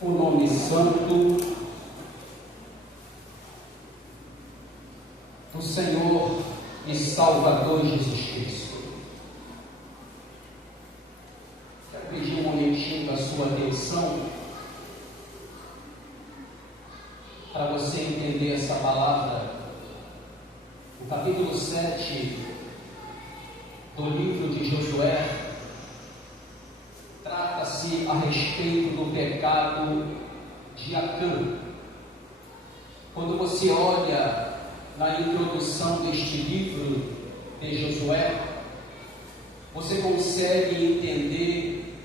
o nome santo do Senhor e Salvador Jesus Cristo. Quero pedir um momentinho da sua atenção para você entender essa palavra. O capítulo 7 do livro de Josué trata-se a respeito do pecado de Acã. Quando você olha na introdução deste livro de Josué, você consegue entender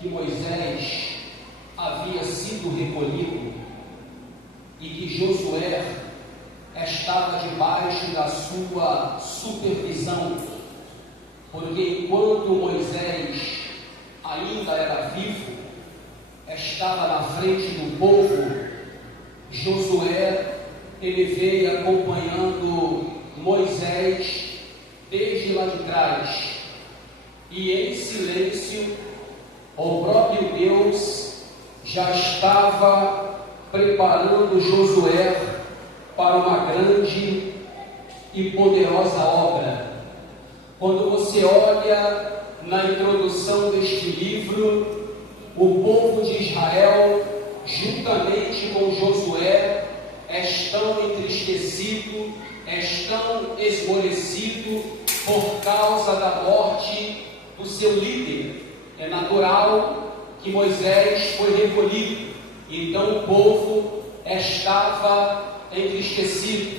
que Moisés havia sido recolhido e que Josué estava debaixo da sua supervisão, porque enquanto Moisés ainda era vivo, estava na frente do povo, Josué ele veio acompanhando Moisés desde lá de trás, e em silêncio o próprio Deus já estava preparando Josué para uma grande e poderosa obra. Quando você olha na introdução deste livro, o povo de Israel, juntamente com Josué, estão entristecidos, estão esmorecidos por causa da morte do seu líder. É natural que Moisés foi recolhido, então o povo estava entristecido.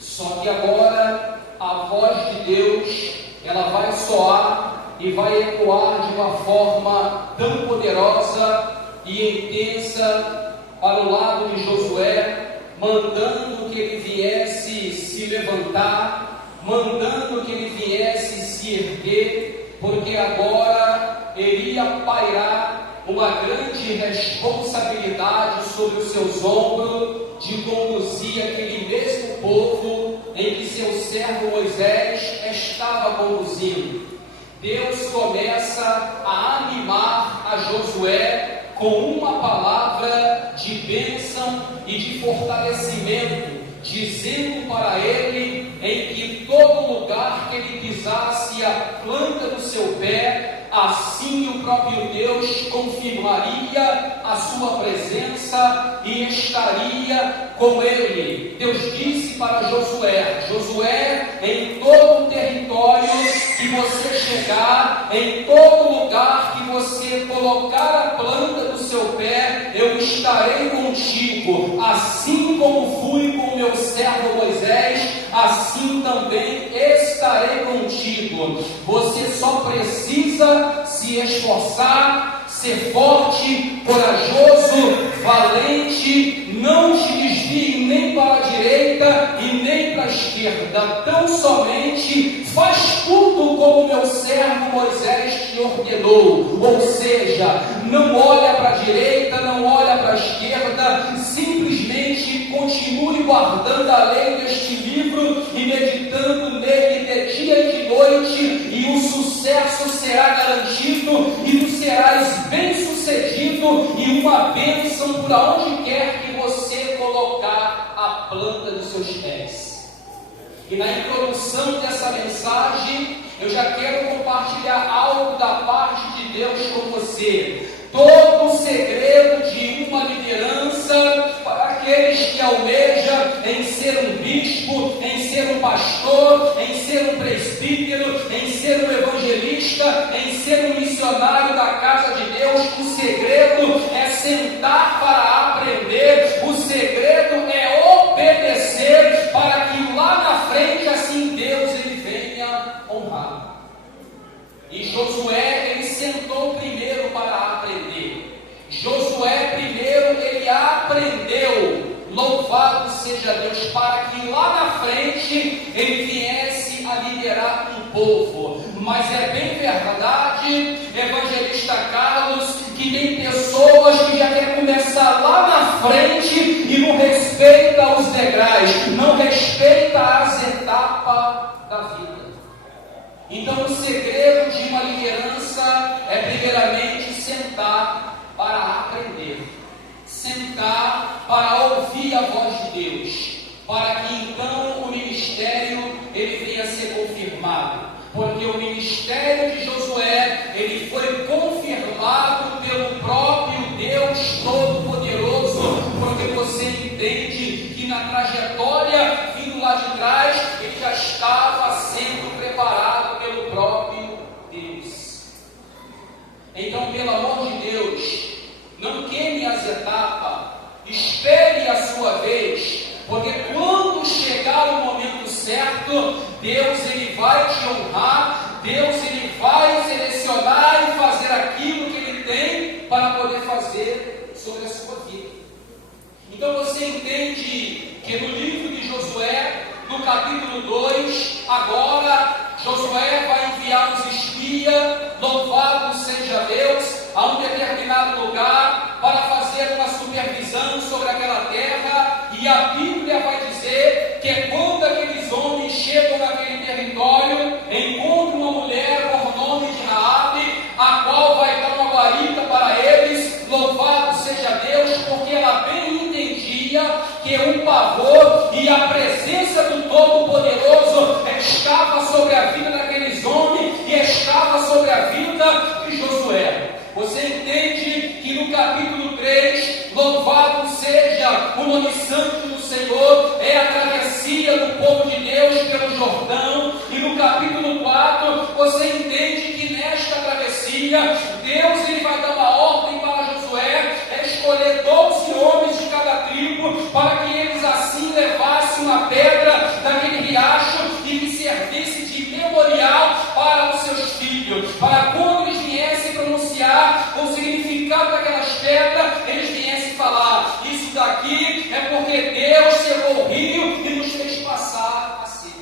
Só que agora a voz de Deus, ela vai soar e vai ecoar de uma forma tão poderosa e intensa para o lado de Josué, mandando que ele viesse se levantar, mandando que ele viesse se erguer, porque agora iria pairar uma grande responsabilidade sobre os seus ombros de conduzir aquele mesmo povo em que seu servo Moisés estava conduzindo. Deus começa a animar a Josué com uma palavra de bênção e de fortalecimento, dizendo para ele em que todo lugar que ele pisasse a planta do seu pé, assim o próprio Deus confirmaria a sua presença e estaria com ele. Deus disse para Josué: Josué, em todo o território que você chegar, em todo lugar que você colocar a planta do seu pé, eu estarei contigo. Assim como fui com o meu servo Moisés, assim também estarei contigo. Você só precisa se esforçar, ser forte, corajoso, valente, não te desvie nem para a direita e nem para a esquerda, tão somente faz tudo como meu servo Moisés te ordenou. Ou seja, não olha para a direita, não olha para a esquerda, simplesmente continue guardando a lei deste livro e meditando nele de dia e de noite, e o sucesso será garantido, e tu serás bem-sucedido e uma bênção por onde quer que você colocar a planta dos seus pés. E na introdução dessa mensagem, eu já quero compartilhar algo da parte de Deus com você. Todo o segredo de uma liderança para aqueles que almejam em ser um bispo, em ser um pastor, em ser um presbítero, em ser um evangelista, em ser um missionário da casa de Deus, o segredo é sentar para aprender, o segredo é obedecer para que lá na frente assim Deus ele venha honrar. E Josué, ele sentou primeiro para aprender. Josué primeiro, ele aprendeu, louvado seja Deus, para que lá na frente ele viesse a liderar um povo. Mas é bem verdade, evangelista Carlos, que tem pessoas que já querem começar lá na frente e não respeita os degraus, não respeita as etapas da vida. Então o segredo de uma liderança é primeiramente sentar para aprender. sentar para ouvir a voz de Deus, para que então o ministério ele venha a ser confirmado. Porque o ministério de Josué, ele foi confirmado pelo próprio Deus Todo-Poderoso, porque você entende que na trajetória vindo lá de trás, ele já estava sendo preparado pelo próprio Deus. Então, pelo amor de Deus, não queime as etapas, espere a sua vez, porque quando chegar o momento certo, Deus ele vai te honrar, Deus ele vai selecionar e fazer aquilo que ele tem para poder fazer sobre a sua vida. Então você entende que no livro de Josué, no capítulo 2, agora Josué vai enviar os espias, louvado seja Deus, a um determinado lugar para fazer uma supervisão sobre aquela terra, e a Bíblia vai dizer que quando aqueles homens chegam naquele território, encontram uma mulher por nome de Raabe, a qual vai dar uma guarita para eles, louvado seja Deus, porque ela bem entendia que o pavor e a presença do Todo-Poderoso estava sobre a vida daqueles homens e estava sobre a vida de Josué. Você entende que no capítulo 3, louvado seja o nome santo do Senhor, é a travessia do povo de Deus pelo Jordão, e no capítulo 4, você entende que nesta travessia, Deus ele vai dar uma ordem para Josué, escolher 12 homens de cada tribo, para que eles assim levassem uma pedra daquele riacho e que servisse de memorial para os seus filhos, para quando eles viessem pronunciar o significado daquelas pedras, eles viessem falar: isso daqui é porque Deus cerrou o rio e nos fez passar a seca.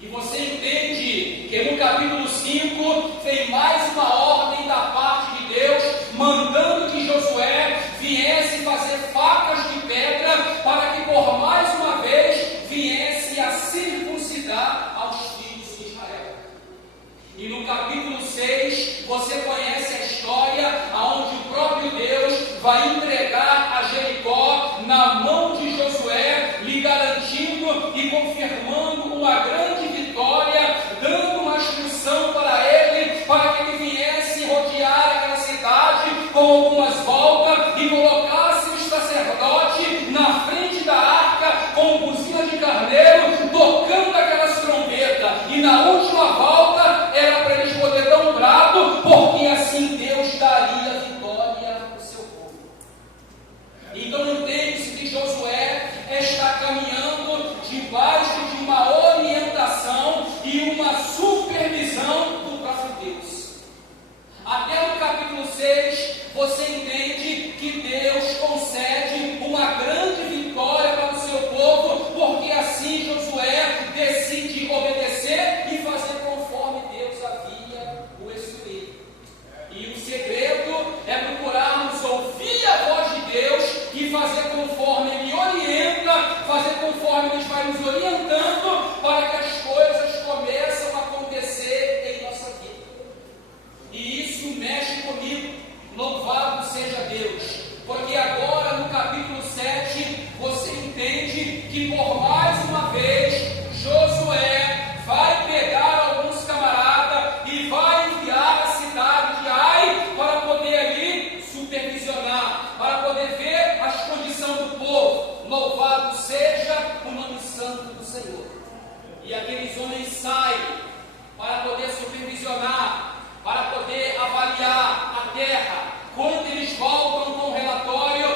E você entende que no capítulo 5 tem mais uma ordem da parte de Deus, mandando que Josué viesse fazer facas de pedra, para que por mais uma vez viesse a circuncidar aos filhos de Israel. E no capítulo 6, você conhece a história onde o próprio Deus vai entregar a Jericó na mão de Josué, lhe garantindo e confirmando uma grande vitória, dando uma instrução para ele, para que ele viesse rodear aquela cidade com algumas voltas e colocasse os sacerdotes na frente da arca com buzina de carneiro, tocando aquelas trombetas, e na última volta era para eles poderem dar um brado, porque assim Deus daria vitória ao seu povo. Então entende-se que Josué está caminhando debaixo de uma orientação e uma supervisão do próprio Deus. Até no capítulo 6, você entende que Deus concede uma grande vitória para o seu povo, porque assim Josué decide obedecer e fazer conforme Deus havia o instruído. E o segredo é procurarmos ouvir a voz de Deus e fazer conforme Ele orienta, fazer conforme Ele vai nos orientando, para que as coisas começam a acontecer em nossa vida. E isso mexe comigo, louvado seja Deus, porque agora no capítulo 7, você entende que por mais uma vez, Josué vai pegar alguns camaradas e vai enviar a cidade de Ai para poder ali supervisionar, para poder ver as condições do povo. Louvado seja o nome santo do Senhor. E aqueles homens saem para poder supervisionar, para poder avaliar a terra. Quando eles voltam com o relatório,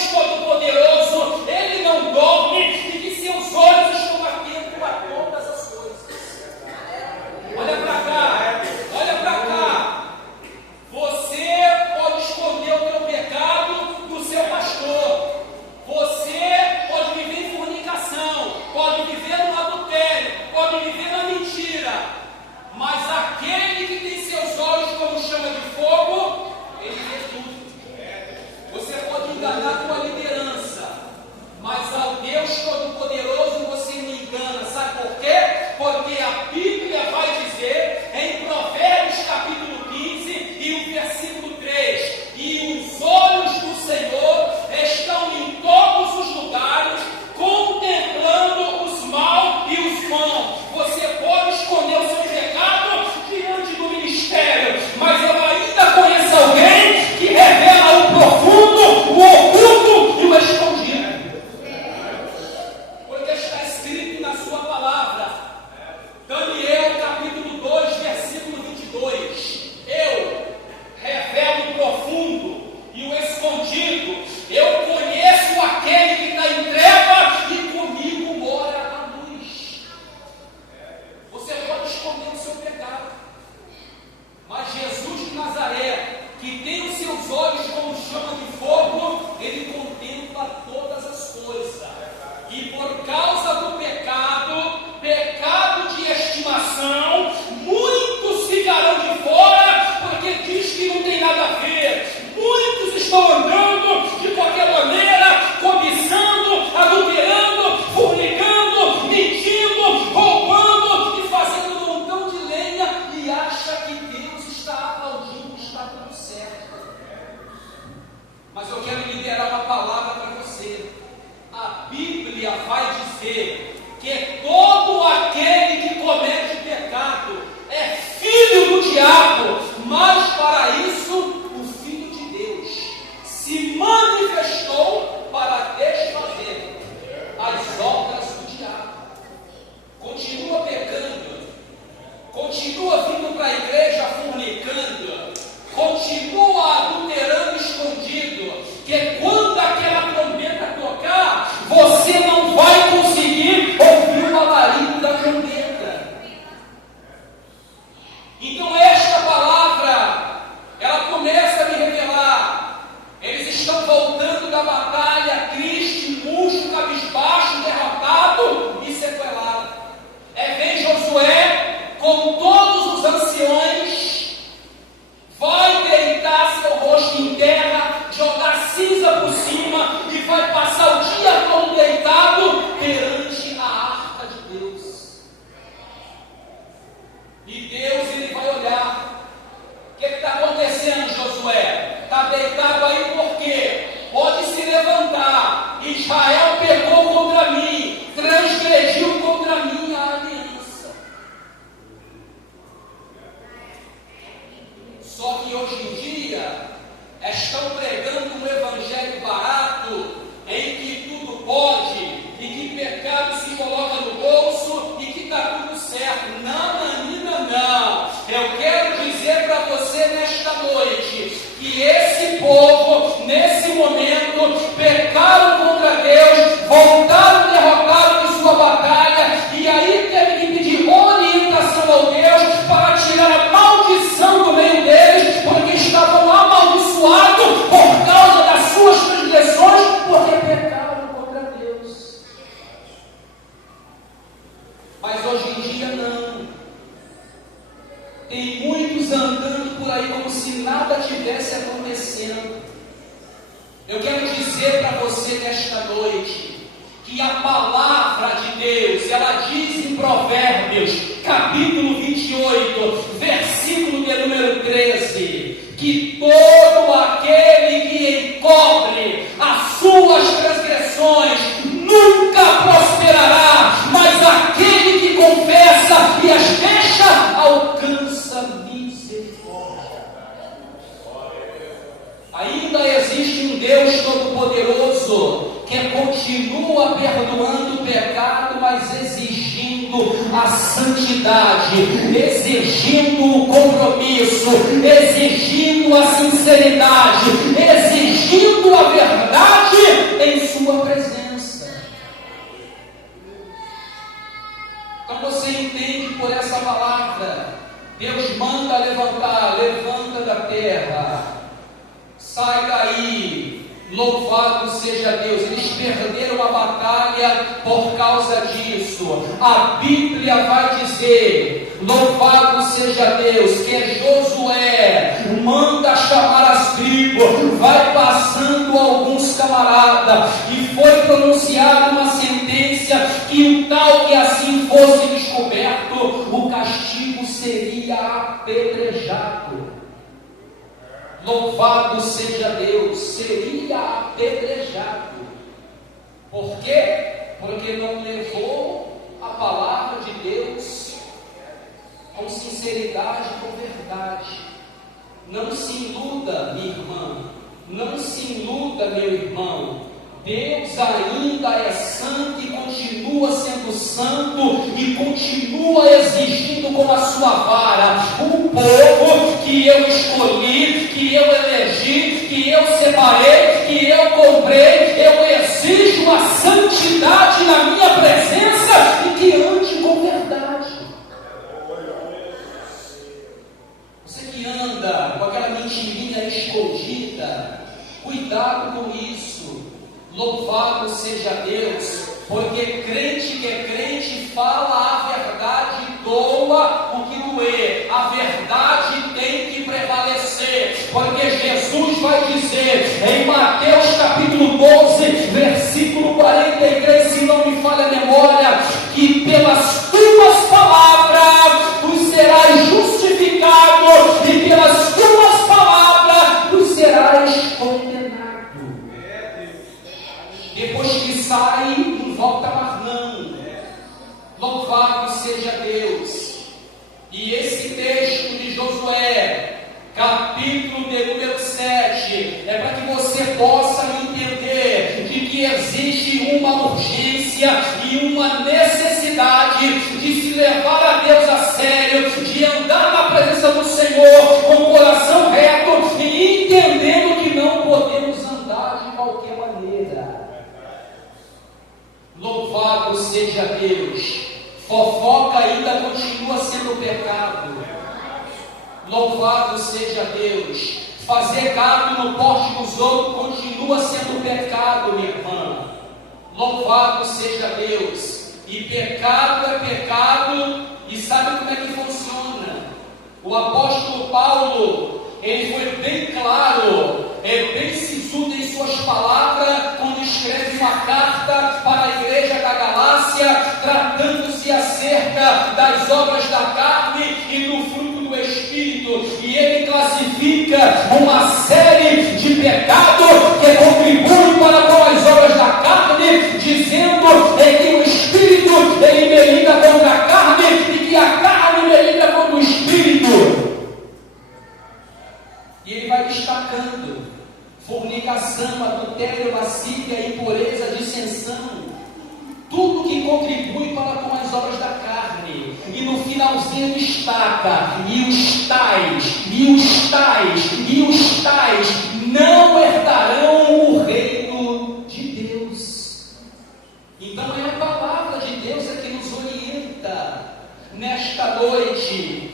Deus Todo-Poderoso, Ele não dorme e que seus olhos estão atentos a todas as coisas. Olha para cá, olha para cá. Você pode esconder o teu pecado do seu pastor. Você pode viver em fornicação, pode viver no adultério, pode viver na mentira. Mas aquele que tem seus olhos como chama de fogo, ele vê tudo. Você pode enganar a tua liderança, mas ao Deus Todo-Poderoso você não engana. Sabe por quê? Porque a Bíblia vai dizer em Provérbios capítulo 15 e o versículo 3: e os olhos do Senhor estão em todos os lugares, contemplando os maus e os bons. Você pode esconder o seu pecado diante do ministério, mas eu ainda conheço alguém que revela o profundo, o oculto e o escondido. Porque está escrito na sua palavra, Daniel capítulo 2, versículo 22: eu revelo o profundo e o escondido, eu conheço aquele que está em treva e comigo mora a luz. Você pode esconder o seu pecado, mas Jesus de Nazaré, que tem os seus olhos como chama de fogo, ele contempla todas as coisas. E por causa do pecado, pecado de estimação, muitos ficarão de fora, porque diz que não tem nada a ver. Muitos estão andando de qualquer maneira, cobiçando, adulterando, fornicando, mentindo, roubando e fazendo um montão de lenha e acha que Deus está aplaudindo, está tudo certo. Mas eu quero liberar uma palavra para você. A Bíblia vai dizer que todo aquele que comete pecado é filho do diabo, mas para isso o Filho de Deus se manifestou para desfazer as obras do diabo. Continua pecando, continua vindo para a igreja fornicando, continua adulterando escondido, que quando aquela trombeta tocar, você não vai conseguir ouvir o alarido da trombeta. Então esta palavra, ela começa a me revelar. Eles estão voltando da batalha, triste, murcho, cabisbaixo, derrotado e sequelado. Vem Josué com todos os anciões, vai deitar seu rosto em terra, jogar cinza por cima e vai passar o dia todo deitado perante a arca de Deus. E Deus, ele vai olhar. O que está acontecendo, Josué? Está deitado aí por quê? Pode se levantar. Israel pecou contra mim, transgrediu contra mim a aliança. Só que hoje em dia estão pregando um evangelho barato, em que tudo pode, e que pecado se coloca no bolso e que está tudo certo. Não, menina, não. Eu quero dizer para você nesta noite que esse povo, nesse momento, pecaram contra Deus, voltaram derrotados em sua batalha, e aí teve que pedir orientação ao Deus para tirar a maldição do meio deles, porque estavam amaldiçoados por causa das suas transgressões, porque pecaram contra Deus. Mas hoje em dia não. Tem muitos andando por aí como se nada tivesse acontecendo. Eu quero dizer para você nesta noite que a palavra de Deus, ela diz em Provérbios, capítulo 28, versículo de número 13, que todo aquele que encobre as suas transgressões nunca prosperará, mas aquele que confessa e as deixa alcança misericórdia. Ainda existe um Deus Todo-Poderoso que continua perdoando o pecado, mas exigindo a santidade, exigindo o compromisso, exigindo a sinceridade, exigindo a verdade Louvado seja Deus, eles perderam a batalha por causa disso. A Bíblia vai dizer, louvado seja Deus, que Josué manda chamar as tribos, vai passando alguns camaradas, e foi pronunciada uma sentença que o tal que assim fosse descoberto, o castigo seria apedrejado. Louvado seja Deus, seria apedrejado. Por quê? Porque não levou a palavra de Deus com sinceridade e com verdade. Não se iluda, minha irmã, não se iluda, meu irmão. Deus ainda é santo e continua sendo santo e continua exigindo com a sua vara um povo que eu escolhi, que eu elegi, que eu separei, que eu comprei. Eu exijo a santidade na minha presença e que ande com verdade. Você que anda com aquela mentirinha escondida, cuidado com isso. Louvado seja Deus, porque crente que é crente fala a verdade, doa o que doer, a verdade tem que prevalecer, porque Jesus vai dizer em Mateus capítulo 12, versículo 43, se não me falha a memória, que pelas tuas palavras tu serás justificado e pelas tuas palavras tu serás condenado. Depois que sai, não volta mais não. Louvado seja Deus. E esse texto de Josué, capítulo de número 7, é para que você possa entender de que existe uma urgência e uma necessidade de se levar a Deus a sério, de andar na presença do Senhor com o coração reto e entendendo que não podemos andar de qualquer maneira. Louvado seja Deus. Fofoca ainda continua sendo pecado. Louvado seja Deus. Fazer gato no poste dos outros continua sendo pecado, minha irmã. Louvado seja Deus. E pecado é pecado. E sabe como é que funciona? O apóstolo Paulo, ele foi bem claro, bem sisudo em suas palavras, quando escreve uma carta para a igreja da Galácia, tratando-se acerca das obras da carne e do fruto do Espírito, e ele classifica uma série de pecados que contribuem para com as obras da carne, dizendo que o Espírito ele milita contra a carne e que a carne milita contra o Espírito. E ele vai destacando fornicação, adultério, lascívia, impureza, dissensão, tudo que contribui para com as obras da carne. E no finalzinho destaca: e os tais não herdarão o reino de Deus. Então é a palavra de Deus que nos orienta nesta noite.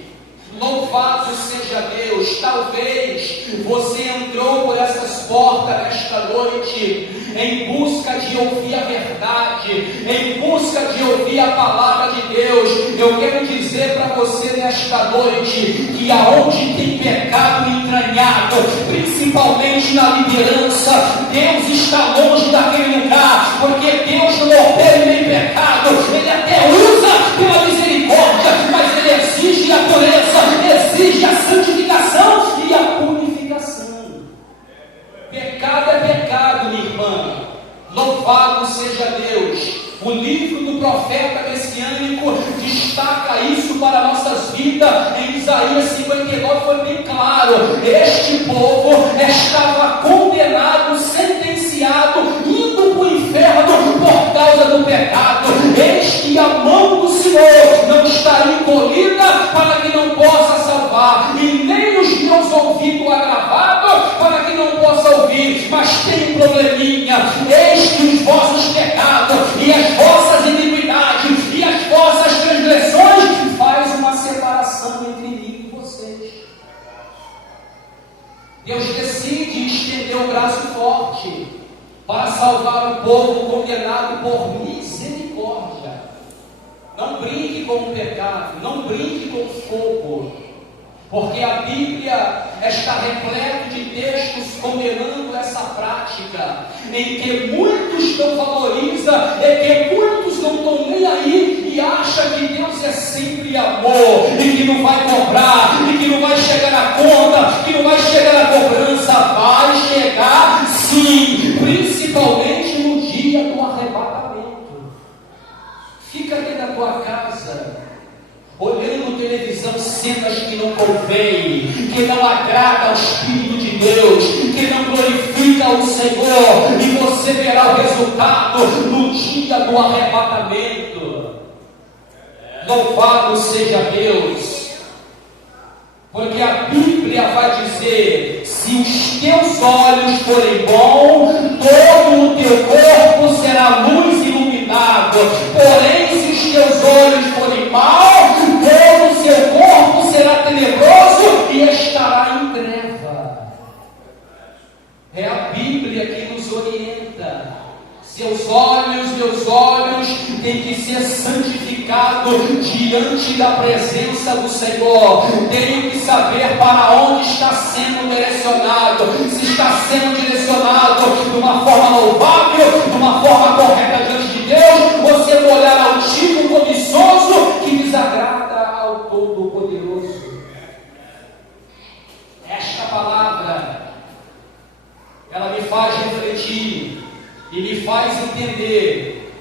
Louvado seja Deus. Talvez você entrou por essas portas nesta noite em busca de ouvir a verdade, em busca de ouvir a palavra de Deus. Eu quero dizer para você nesta noite que aonde tem pecado entranhado, principalmente na liderança, Deus está longe daquele lugar, porque Deus não opera em pecado. Ele até usa pela misericórdia, mas ele exige a pureza, exige a santificação e a purificação. Pecado é pecado, minha irmã. Louvado seja Deus. O livro do profeta messiânico destaca isso para nossas vidas. Em Isaías 59 foi bem claro: este povo estava condenado, sentenciado, indo para o inferno por causa do pecado. Eis que a mão do Senhor não está encolhida para que não possa salvar, e nem os meus ouvidos agravados para que não possa ouvir. Mas tem um probleminha: eis que os vossos pecados e as vossas iniquidades e as vossas transgressões faz uma separação entre mim e vocês. Deus decide de estender o braço forte para salvar o povo condenado por misericórdia. Não brinque com o pecado, não brinque com o fogo, porque a Bíblia está repleta de textos condenando essa prática, em que muitos não valorizam, em que muitos não estão nem aí e acham que Deus é sempre amor, e que não vai cobrar, e que não vai chegar na conta, que não vai chegar na cobrança. Vai chegar sim, principalmente no dia do arrebatamento. Fica dentro da tua casa, olhando televisão, cenas que não convém, que não agrada ao Espírito de Deus, que não glorifica o Senhor, e você verá o resultado no dia do arrebatamento. Louvado seja Deus, porque a Bíblia vai dizer: se os teus olhos forem bons, todo o teu corpo será luz iluminado, porém se os teus olhos forem maus, todo o seu corpo será tenebroso e estará em treva. É a Bíblia que nos orienta. Seus olhos, meus olhos, têm que ser santificados diante da presença do Senhor. Tenho que saber para onde está sendo direcionado. Se está sendo direcionado de uma forma louvável, de uma forma correta diante de Deus, ou se é um olhar altivo, cobiçoso, que desagrada ao Todo-Poderoso. Esta palavra, ela me faz refletir e me faz entender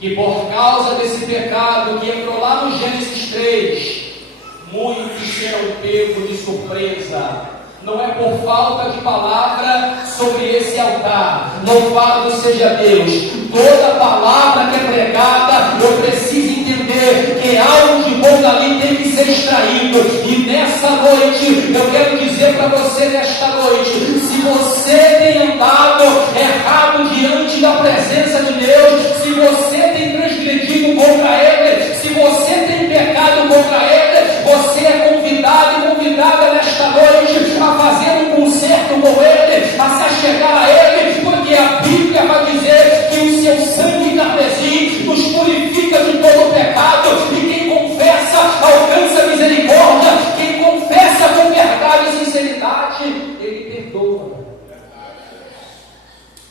que por causa desse pecado que entrou lá no Gênesis 3, muitos serão pegos de surpresa. Não é por falta de palavra sobre esse altar. Louvado seja Deus. Toda palavra que é pregada, eu preciso entender que algo de bom dali tem que ser extraído. E nessa noite, eu quero dizer para você nesta noite: se você tem andado errado diante da presença de Deus, se você tem transgredido contra Ele, se você tem pecado contra Ele, você é convidado e convidada nesta noite a fazer um concerto com Ele, a se achegar a Ele, porque a Bíblia vai dizer que o seu sangue carmesim nos purifica de todo o pecado, e quem confessa alcança misericórdia, quem confessa com verdade e sinceridade, Ele perdoa.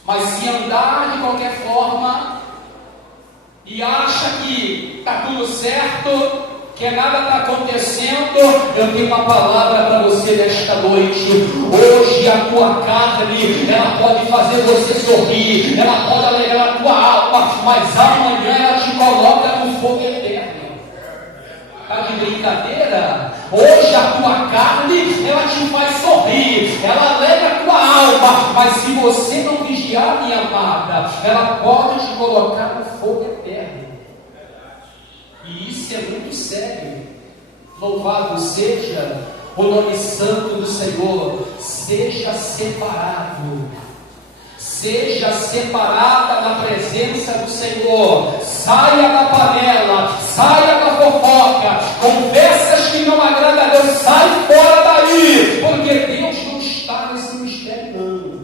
Mas se andar de qualquer forma e acha que está tudo certo, que nada está acontecendo, eu tenho uma palavra para você nesta noite. Hoje a tua carne, ela pode fazer você sorrir, ela pode alegrar a tua alma, mas amanhã ela te coloca no fogo eterno. Está de brincadeira? Hoje a tua carne, ela te faz sorrir, ela alegra a tua alma, mas se você não vigiar, minha amada, ela pode te colocar no fogo eterno. E isso é muito sério. Louvado seja o nome santo do Senhor. Seja separado. Seja separada da presença do Senhor. Saia da panela, saia da fofoca. Conversas que não agradam a Deus, sai fora daí, porque Deus não está nesse mistério, não.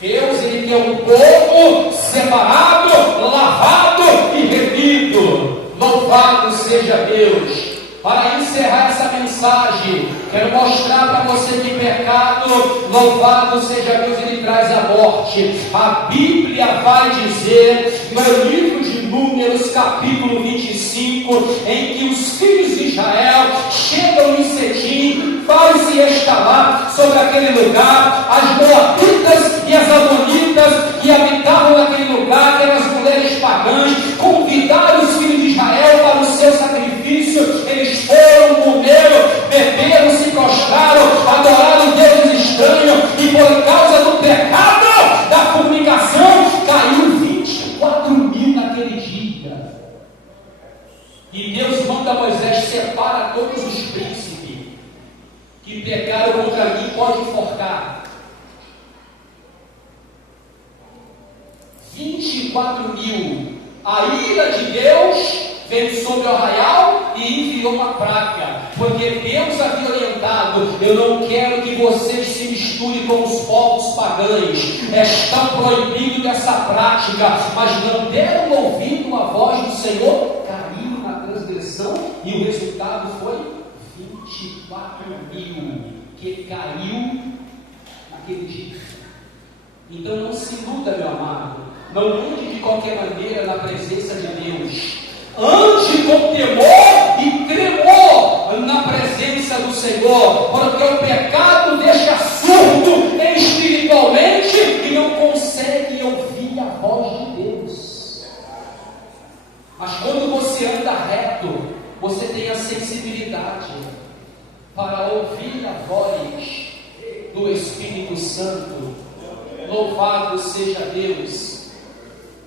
Deus, Ele quer um povo separado, lavado e remido. Louvado seja Deus. Para encerrar essa mensagem, quero mostrar para você que pecado, louvado seja Deus, ele traz a morte. A Bíblia vai dizer, no livro de Números, capítulo 25, em que os filhos de Israel chegam em Setim, faz-se estalar sobre aquele lugar as moabitas e as amonitas que habitavam naquele lugar, que eram as mulheres pagãs, convidaram os filhos de Israel para o seu sacrifício. Eles foram, comeram, beberam, se prostraram, adoraram deuses estranhos, e por causa do pecado da fornicação, caiu 24.000 naquele dia. E Deus manda a Moisés: separa todos os príncipes que pecaram contra mim, pode enforcar. 24.000. A ira de Deus vem sobre o arraial e enviou uma praga, porque Deus havia orientado: eu não quero que vocês se misturem com os povos pagãos, estão proibidos dessa prática, mas não deram ouvido à voz do Senhor, caíram na transgressão, e o resultado foi 24.000 que caiu naquele dia. Então não se iluda, meu amado, não ande de qualquer maneira na presença de Deus, ande com temor e tremor na presença do Senhor, porque o pecado deixa surdo espiritualmente e não consegue ouvir a voz de Deus. Mas quando você anda reto, você tem a sensibilidade para ouvir a voz do Espírito Santo. Louvado seja Deus.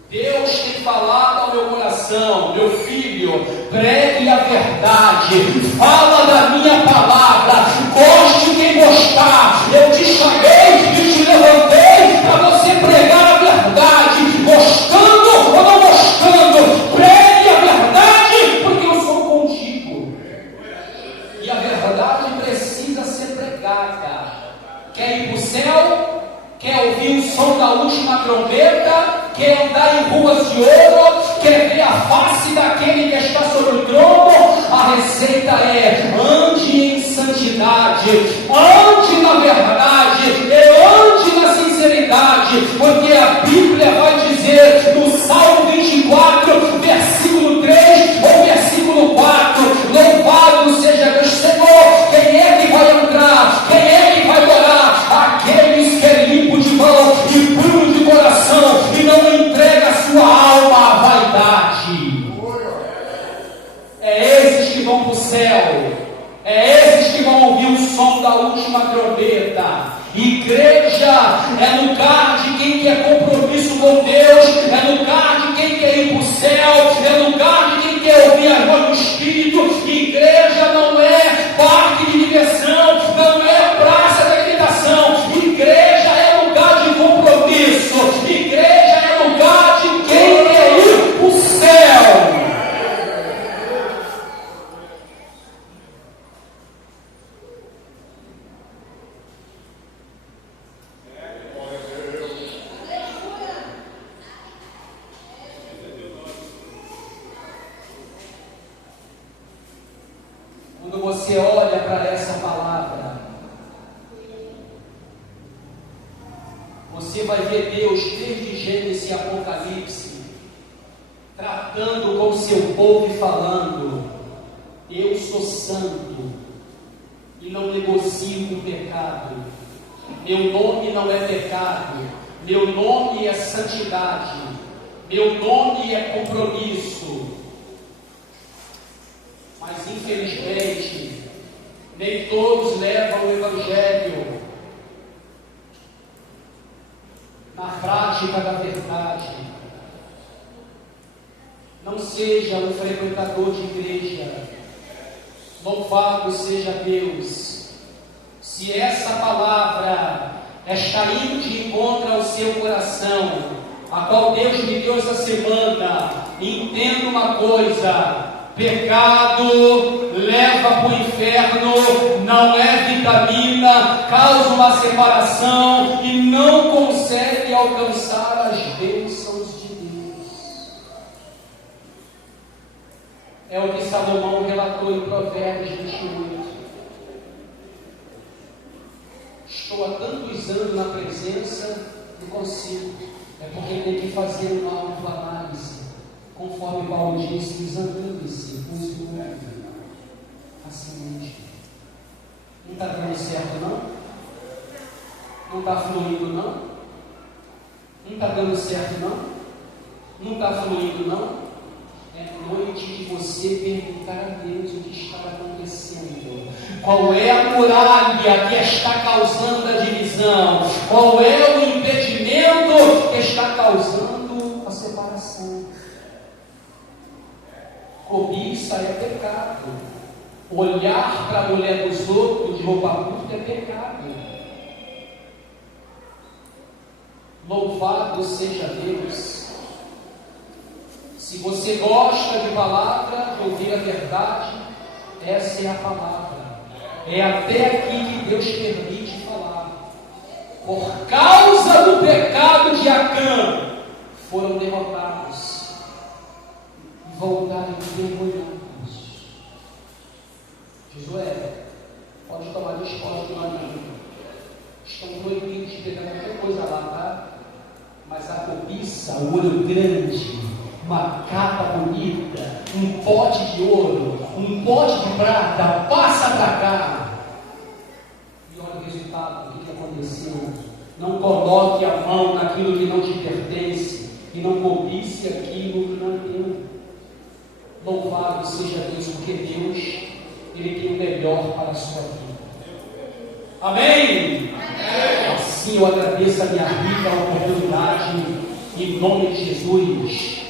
Deus tem falado ao meu coração: meu filho, pregue a verdade, fala da minha palavra, goste quem gostar. Eu te chamei e te levantei para você pregar a verdade, gostando ou não gostando, pregue a verdade, porque eu sou contigo. E a verdade precisa ser pregada. Quer ir para o céu? Quer ouvir o som da última trombeta? Quer andar em ruas de ouro? Quer ver a face daquele que está sobre o trono? A receita é: ande em santidade, ande na verdade, ande na sinceridade, porque a Bíblia vai dizer no Salmo 24, versículo 3 ou versículo 4: louvado seja Deus. Senhor, quem é que vai entrar? Quem é que vai orar? Aqueles que é limpo de mão e puro de coração e não entrega a sua alma à vaidade. É esses que vão para o céu, é esses que vão ouvir o som da última trombeta. Igreja é lugar de quem quer compromisso com Deus, é lugar de quem quer ir para o céu, é lugar de quem quer ouvir a voz do Espírito. Igreja não é parque de diversão, não é praça de alimentação. Igreja é lugar de compromisso, igreja é lugar de quem quer ir para o céu. Quando você olha para essa palavra, você vai ver Deus desde Gênesis e Apocalipse tratando com o seu povo e falando: eu sou santo e não negocio com pecado. Meu nome não é pecado, meu nome é santidade, meu nome é compromisso. Mas infelizmente nem todos levam o Evangelho na prática da verdade. Não seja um frequentador de igreja. Louvado seja Deus. Se essa palavra está indo de encontro ao seu coração, a qual Deus me deu essa semana, entenda uma coisa: pecado leva para o inferno, não é vitamina, causa uma separação e não consegue alcançar as bênçãos de Deus. É o que Salomão relatou em Provérbios 28. Estou há tantos anos na presença, não consigo. É porque tem que fazer uma autoanálise. Conforme Paulo disse: examine-se, assim mesmo. Não está dando certo, não? Não está fluindo, não? Não está dando certo, não? Não está fluindo, não? É noite de você perguntar a Deus o que está acontecendo. Qual é a muralha que está causando a divisão? Qual é o impedimento que está causando a separação? Cobiça é pecado. Olhar para a mulher dos outros de roupa curta é pecado. Louvado seja Deus. Se você gosta de palavra, de ouvir a verdade, Essa é a palavra. É até aqui que Deus permite falar. Por causa do pecado de Acã, foram derrotados e voltaram envergonhados. Josué, pode tomar resposta lá não. Estão proibidos de pegar qualquer coisa lá, tá? Mas a cobiça, o olho grande, uma capa bonita, um pote de ouro, um pote de prata, passa para cá. E olha o resultado, o que aconteceu. Não coloque a mão naquilo que não te pertence, e não cobice aquilo que não é teu. Louvado seja Deus, porque Deus, Ele tem o melhor para a sua vida. Amém? Assim eu agradeço a minha rica oportunidade, em nome de Jesus.